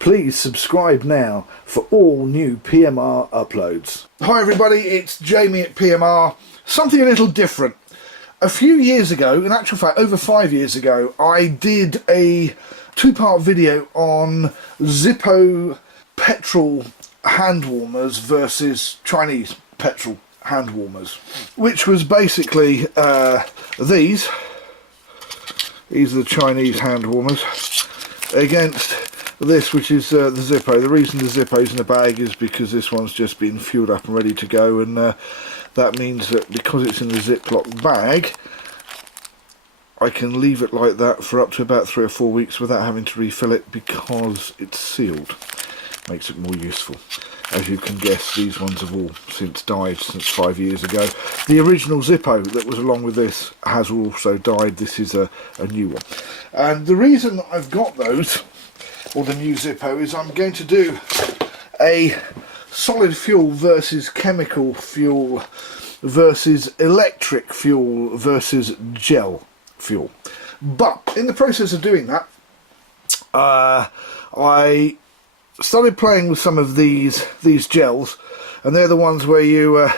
Please subscribe now for all new PMR uploads. Hi everybody, it's Jamie at PMR. Something a little different. A few years ago, in actual fact over 5 years ago, I did a two-part video on Zippo petrol hand warmers versus Chinese petrol hand warmers, which was basically these are the Chinese hand warmers against this, which is the Zippo. The reason the Zippo's in the bag is because this one's just been fueled up and ready to go, and that means that because it's in the Ziploc bag, I can leave it like that for up to about 3 or 4 weeks without having to refill it because it's sealed. Makes it more useful. As you can guess, these ones have all since died since 5 years ago. The original Zippo that was along with this has also died. This is a new one. And the reason I've got those, or the new Zippo, is I'm going to do a solid fuel versus chemical fuel versus electric fuel versus gel fuel. But in the process of doing that, I started playing with some of these gels, and they're the ones where you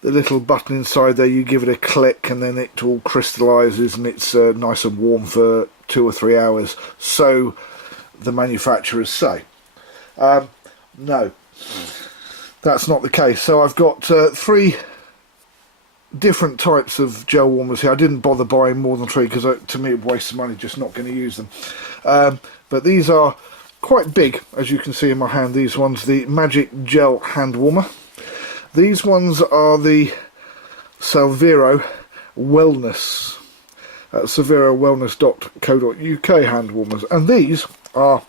the little button inside there, you give it a click and then it all crystallizes and it's nice and warm for 2 or 3 hours, so the manufacturers say. No, that's not the case. So I've got 3 different types of gel warmers here. I didn't bother buying more than 3 because to me it wastes money, just not going to use them. But these are quite big, as you can see in my hand. These ones, the Magic Gel Hand Warmer. These ones are the Salvero Wellness, salverowellness.co.uk hand warmers, and these are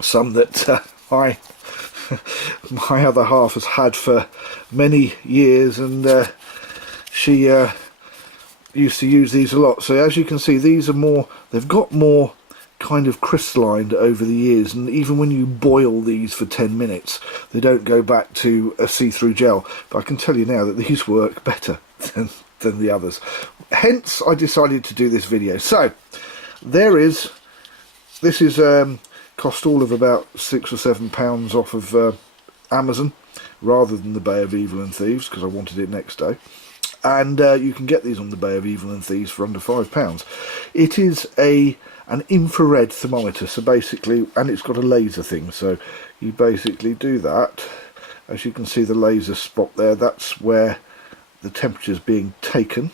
some that my other half has had for many years, and she used to use these a lot. So as you can see, these are more, they've got more kind of crystalline over the years, and even when you boil these for 10 minutes they don't go back to a see-through gel. But I can tell you now that these work better than the others, hence I decided to do this video. So there is, this is cost all of about £6 or £7 off of Amazon rather than the Bay of Evil and Thieves, because I wanted it next day. And you can get these on the Bay of Evil and Thieves for under £5. It is an infrared thermometer, so basically, and it's got a laser thing, so you basically do that. As you can see, the laser spot there, that's where the temperature is being taken,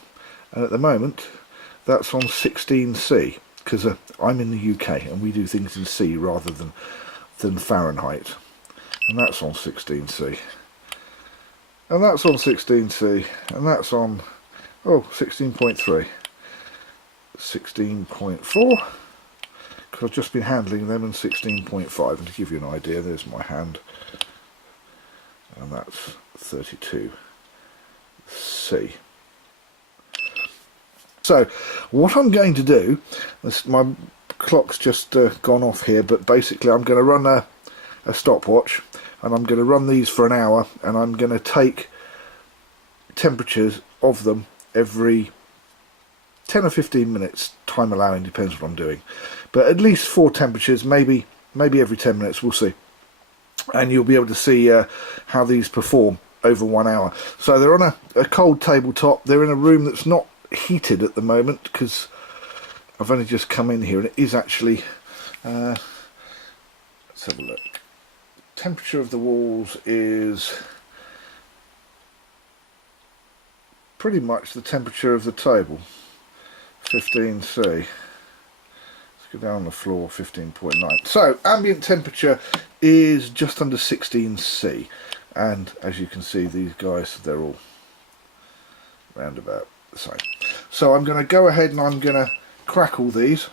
and at the moment that's on 16C, because I'm in the UK and we do things in C rather than Fahrenheit, and that's on 16C, and that's on 16C, and that's on 16.3, 16.4, because I've just been handling them, in 16.5, and to give you an idea, there's my hand, and that's 32C. So what I'm going to do, my clock's just gone off here, but basically I'm going to run a stopwatch, and I'm going to run these for an hour, and I'm going to take temperatures of them every 10 or 15 minutes, time allowing, depends what I'm doing, but at least 4 temperatures, maybe every 10 minutes, we'll see, and you'll be able to see how these perform over 1 hour. So they're on a cold tabletop, they're in a room that's not heated at the moment because I've only just come in here, and it is actually let's have a look. Temperature of the walls is pretty much the temperature of the table, 15C. Let's go down the floor, 15.9. So ambient temperature is just under 16C, and as you can see, these guys, they're all round about the same. So I'm going to go ahead and I'm going to crack all these,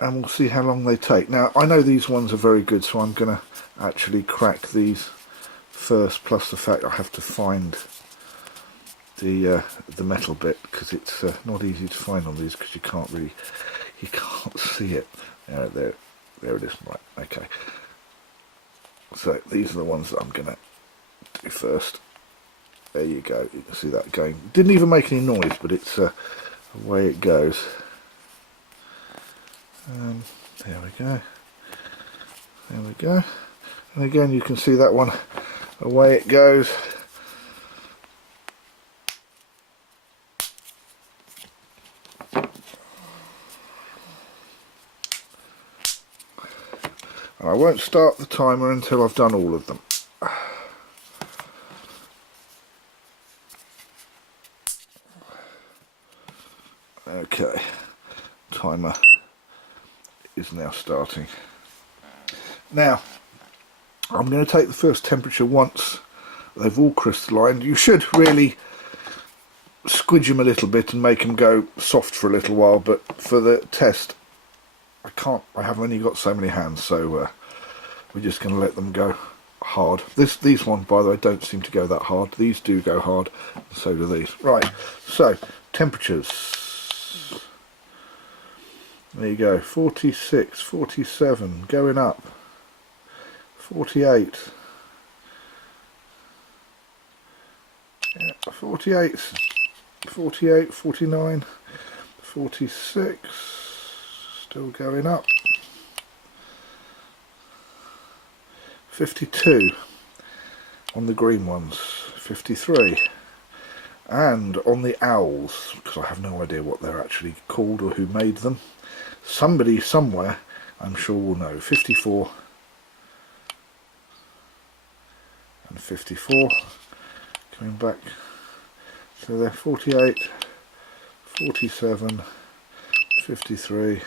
and we'll see how long they take. Now I know these ones are very good, so I'm going to actually crack these first, plus the fact I have to find the metal bit, because it's not easy to find on these, because you can't see it. There it is. Right, okay. So these are the ones that I'm going to do first. There you go. You can see that going. Didn't even make any noise, but it's away it goes. There we go. There we go. And again, you can see that one. Away it goes. I won't start the timer until I've done all of them. Okay, timer is now starting. Now, I'm going to take the first temperature once they've all crystallined. You should really squidge them a little bit and make them go soft for a little while, but for the test I have only got so many hands, so we're just going to let them go hard. These ones, by the way, don't seem to go that hard. These do go hard, and so do these. Right, so temperatures. There you go, 46, 47, going up, 48, yeah, 48, 48, 49, 46, still going up, 52 on the green ones, 53, and on the owls, because I have no idea what they're actually called or who made them. Somebody somewhere, I'm sure, will know. 54 and 54. Coming back, so they're 48, 47, 53,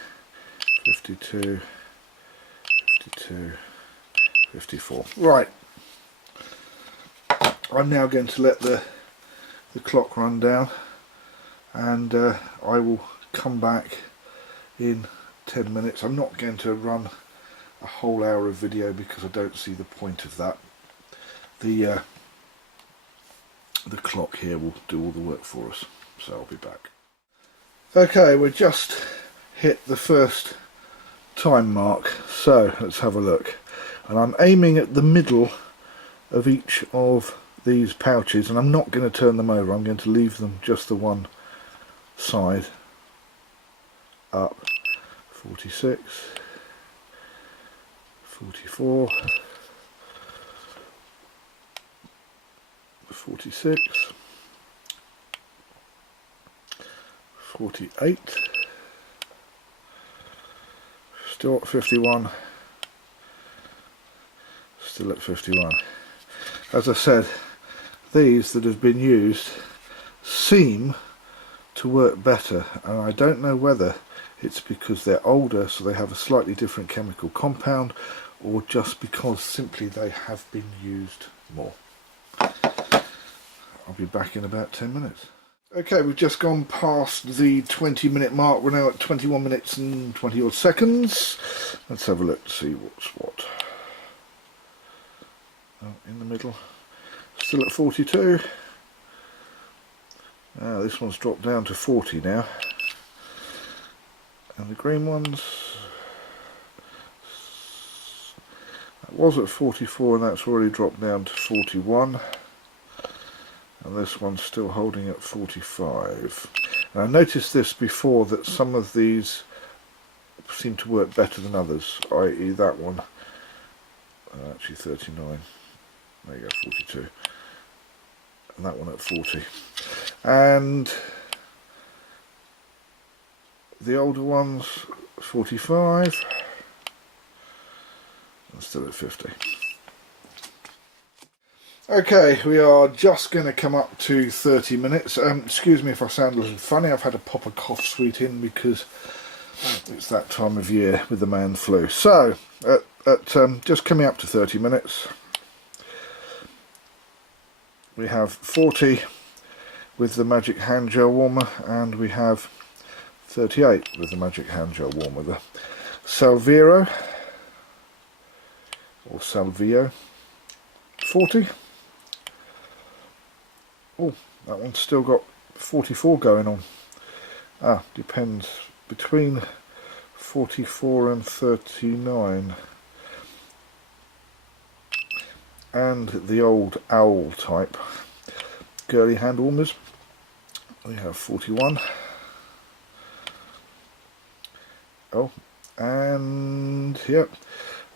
52, 52, 54. Right. I'm now going to let the clock run down, and I will come back in 10 minutes. I'm not going to run a whole hour of video because I don't see the point of that. The clock here will do all the work for us, so I'll be back. Okay, we're just hit the first time mark, so let's have a look. And I'm aiming at the middle of each of these pouches, and I'm not going to turn them over. I'm going to leave them just the one side up. 46, 44, 46, 48, still at 51, still at 51. As I said, these that have been used seem to work better, and I don't know whether it's because they're older, so they have a slightly different chemical compound, or just because simply they have been used more. I'll be back in about 10 minutes. Okay, we've just gone past the 20-minute mark. We're now at 21 minutes and 20 odd seconds. Let's have a look to see what's what. Oh, in the middle. Still at 42. This one's dropped down to 40 now. And the green ones, that was at 44 and that's already dropped down to 41. And this one's still holding at 45. And I noticed this before, that some of these seem to work better than others, i.e. that one, actually 39, there you go, 42. And that one at 40. And the older ones, 45, and still at 50. Okay, we are just going to come up to 30 minutes. Excuse me if I sound a little funny. I've had to pop a cough sweet in because it's that time of year with the man flu. So, just coming up to 30 minutes, we have 40 with the magic hand gel warmer, and we have 38 with the magic hand gel warmer. The Salviro, or Salvio, 40, Oh, that one's still got 44 going on. Depends, between 44 and 39. And the old owl type girly hand warmers, we have 41. Oh, and yep,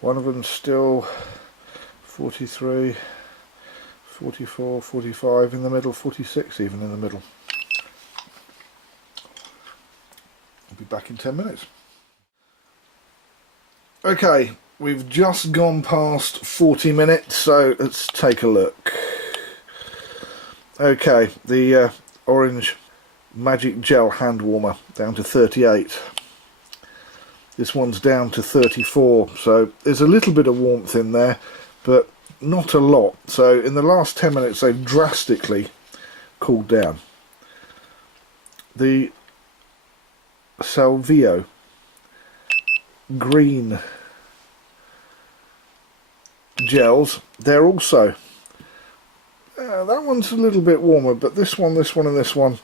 one of them's still 43, 44, 45 in the middle, 46 even in the middle. I'll be back in 10 minutes. Okay, we've just gone past 40 minutes, so let's take a look. Okay, the orange magic gel hand warmer down to 38. This one's down to 34, so there's a little bit of warmth in there, but not a lot. So in the last 10 minutes they've drastically cooled down. The Salvio green gels, they're also that one's a little bit warmer, but this one and this one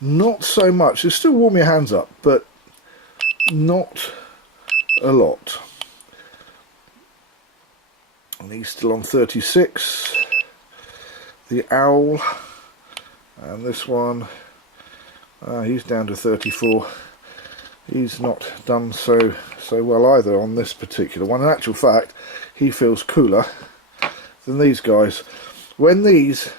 not so much. They still warm your hands up, but not a lot. And he's still on 36. The owl, and this one, he's down to 34. He's not done so well either on this particular one. In actual fact, he feels cooler than these guys. When these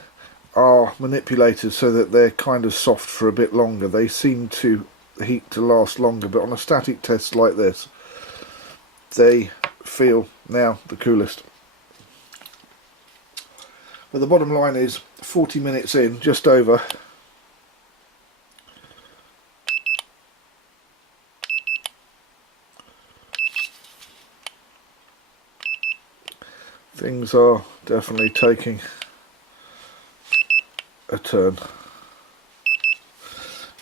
are manipulated so that they're kind of soft for a bit longer, they seem to heat to last longer, but on a static test like this, they feel now the coolest. But the bottom line is 40 minutes in, just over. Things are definitely taking a turn.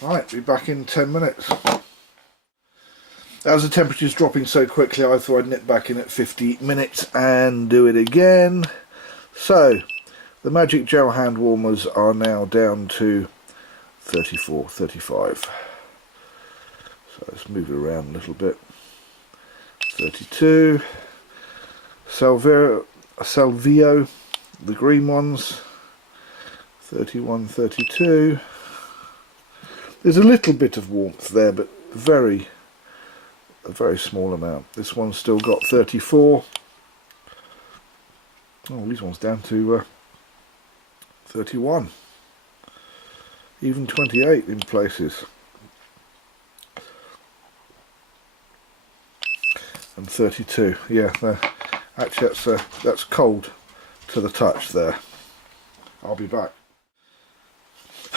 Right, be back in 10 minutes. As the temperature's dropping so quickly, I thought I'd nip back in at 50 minutes and do it again. So, the magic gel hand warmers are now down to 34, 35. So let's move it around a little bit. 32. Salvio, the green ones, 31, 32. There's a little bit of warmth there, but a very small amount. This one's still got 34. Oh, these ones down to 31. Even 28 in places. And 32. Yeah, actually that's cold to the touch there. I'll be back.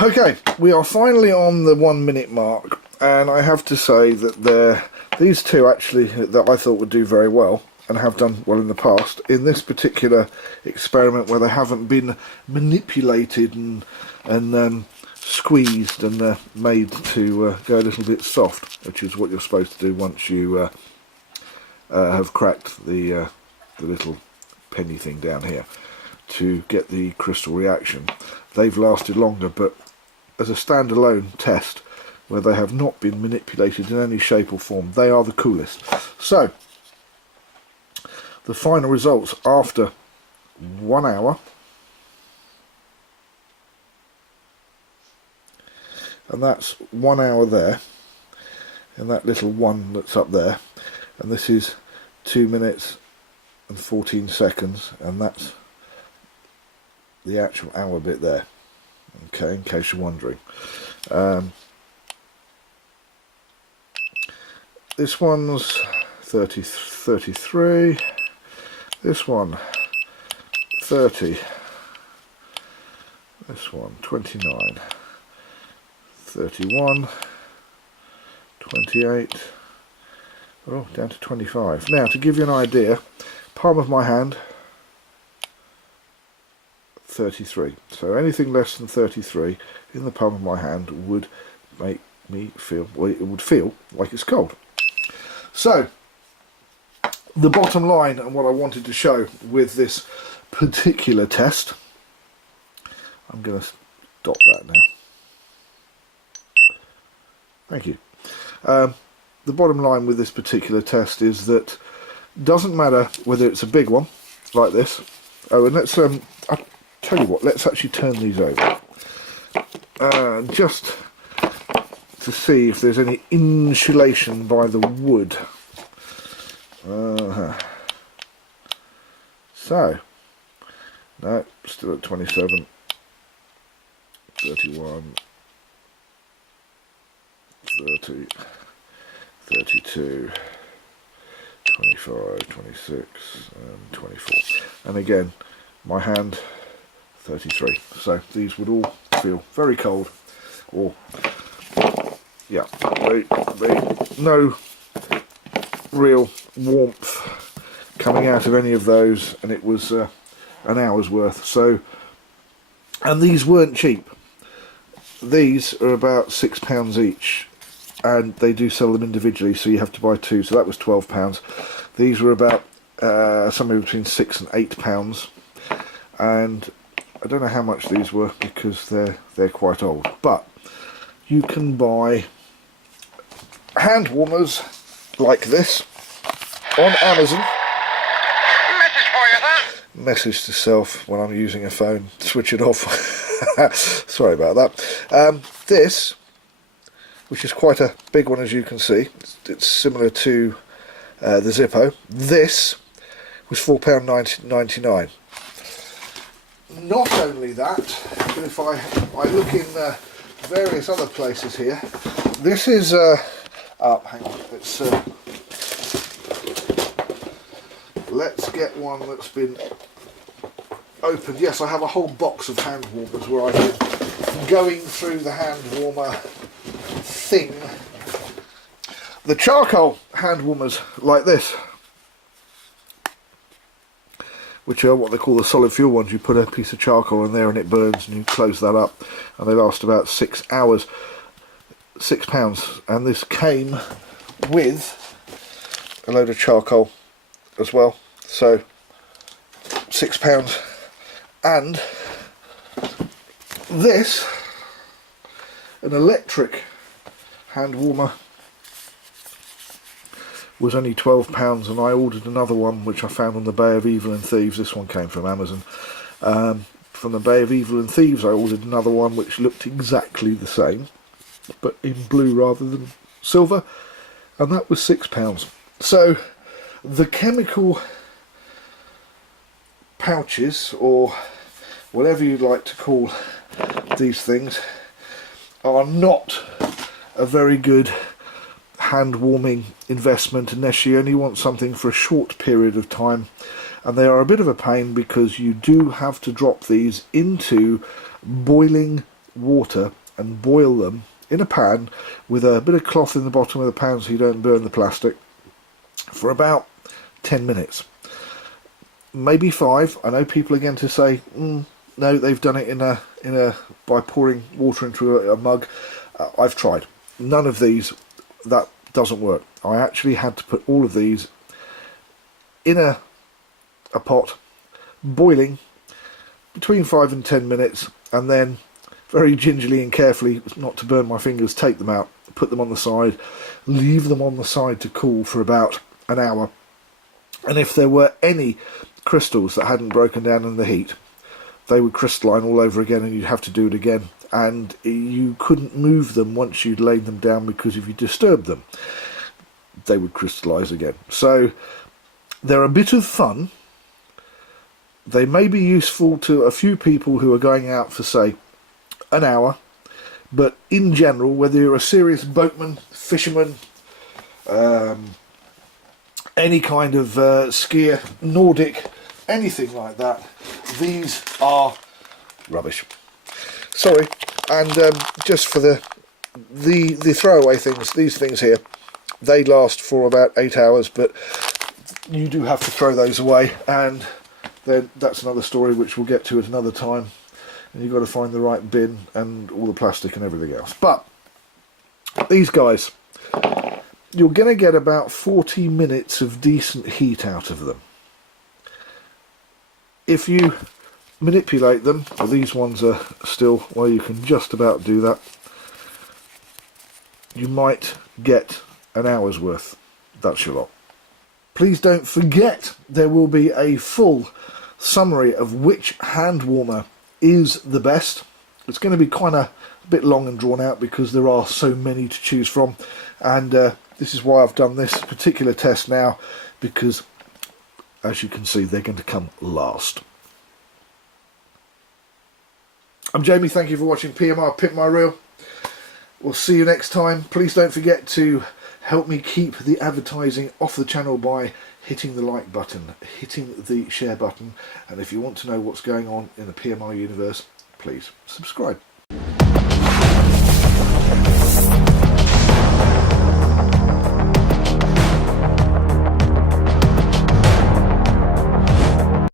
Okay, we are finally on the 1 minute mark, and I have to say that these two actually that I thought would do very well and have done well in the past in this particular experiment, where they haven't been manipulated and squeezed and made to go a little bit soft, which is what you're supposed to do once you have cracked the little penny thing down here to get the crystal reaction. They've lasted longer, but as a standalone test where they have not been manipulated in any shape or form, they are the coolest. So the final results after 1 hour, and that's 1 hour there, and that little one that's up there, and this is 2 minutes and 14 seconds, and that's the actual hour bit there. Okay, in case you're wondering. This one's 33, this one 30, this one 29, 31, 28, oh, down to 25. Now, to give you an idea, palm of my hand, 33. So anything less than 33 in the palm of my hand would make me feel, well, it would feel like it's cold. So the bottom line, and what I wanted to show with this particular test, I'm going to stop that now. Thank you. The bottom line with this particular test is that it doesn't matter whether it's a big one like this. Oh, and let's I'll tell you what, let's actually turn these over just to see if there's any insulation by the wood. So, no, still at 27, 31, 30, 32, 25, 26 and 24. And again, my hand, 33. So these would all feel very cold, or yeah, no real warmth coming out of any of those, and it was an hour's worth. So, and these weren't cheap. These are about £6 each, and they do sell them individually, so you have to buy two. So that was £12. These were about somewhere between £6 and £8, and I don't know how much these were because they're quite old. But you can buy hand warmers like this on Amazon. Message for you, sir. Message to self when I'm using a phone. Switch it off. Sorry about that. This, which is quite a big one, as you can see, it's similar to the Zippo. This was £4.99. Not only that, but if I look in various other places here, this is hang on, let's get one that's been opened. Yes, I have a whole box of hand warmers where I've been going through the hand warmer thing. The charcoal hand warmers like this, which are what they call the solid fuel ones. You put a piece of charcoal in there and it burns, and you close that up, and they last about 6 hours. £6, and this came with a load of charcoal as well, so £6. And this, an electric hand warmer, was only £12, and I ordered another one which I found on the Bay of Evil and Thieves. This one came from Amazon. From the Bay of Evil and Thieves I ordered another one which looked exactly the same, but in blue rather than silver, and that was £6. So the chemical pouches, or whatever you'd like to call these things, are not a very good hand warming investment unless you only want something for a short period of time, and they are a bit of a pain because you do have to drop these into boiling water and boil them in a pan with a bit of cloth in the bottom of the pan so you don't burn the plastic for about 10 minutes, maybe 5. I know people are going to say no, they've done it in a by pouring water into a mug. I've tried. None of these, that doesn't work. I actually had to put all of these in a pot, boiling between 5 and 10 minutes, and then very gingerly and carefully, not to burn my fingers, take them out, put them on the side, leave them on the side to cool for about an hour. And if there were any crystals that hadn't broken down in the heat, they would crystalline all over again, and you'd have to do it again. And you couldn't move them once you'd laid them down, because if you disturbed them, they would crystallise again. So they're a bit of fun. They may be useful to a few people who are going out for, say, an hour, but in general, whether you're a serious boatman, fisherman, any kind of skier, Nordic, anything like that, these are rubbish. Sorry. And just for the throwaway things, these things here, they last for about 8 hours, but you do have to throw those away, and then that's another story which we'll get to at another time, and you've got to find the right bin and all the plastic and everything else. But these guys, you're going to get about 40 minutes of decent heat out of them. If you manipulate them. Well, these ones are still, well, you can just about do that. You might get an hour's worth. That's your lot. Please don't forget there will be a full summary of which hand warmer is the best. It's going to be kind of a bit long and drawn out because there are so many to choose from, and this is why I've done this particular test now, because as you can see they're going to come last. I'm Jamie, thank you for watching PMR Pimp My Reel. We'll see you next time. Please don't forget to help me keep the advertising off the channel by hitting the like button, hitting the share button, and if you want to know what's going on in the PMR universe, please subscribe.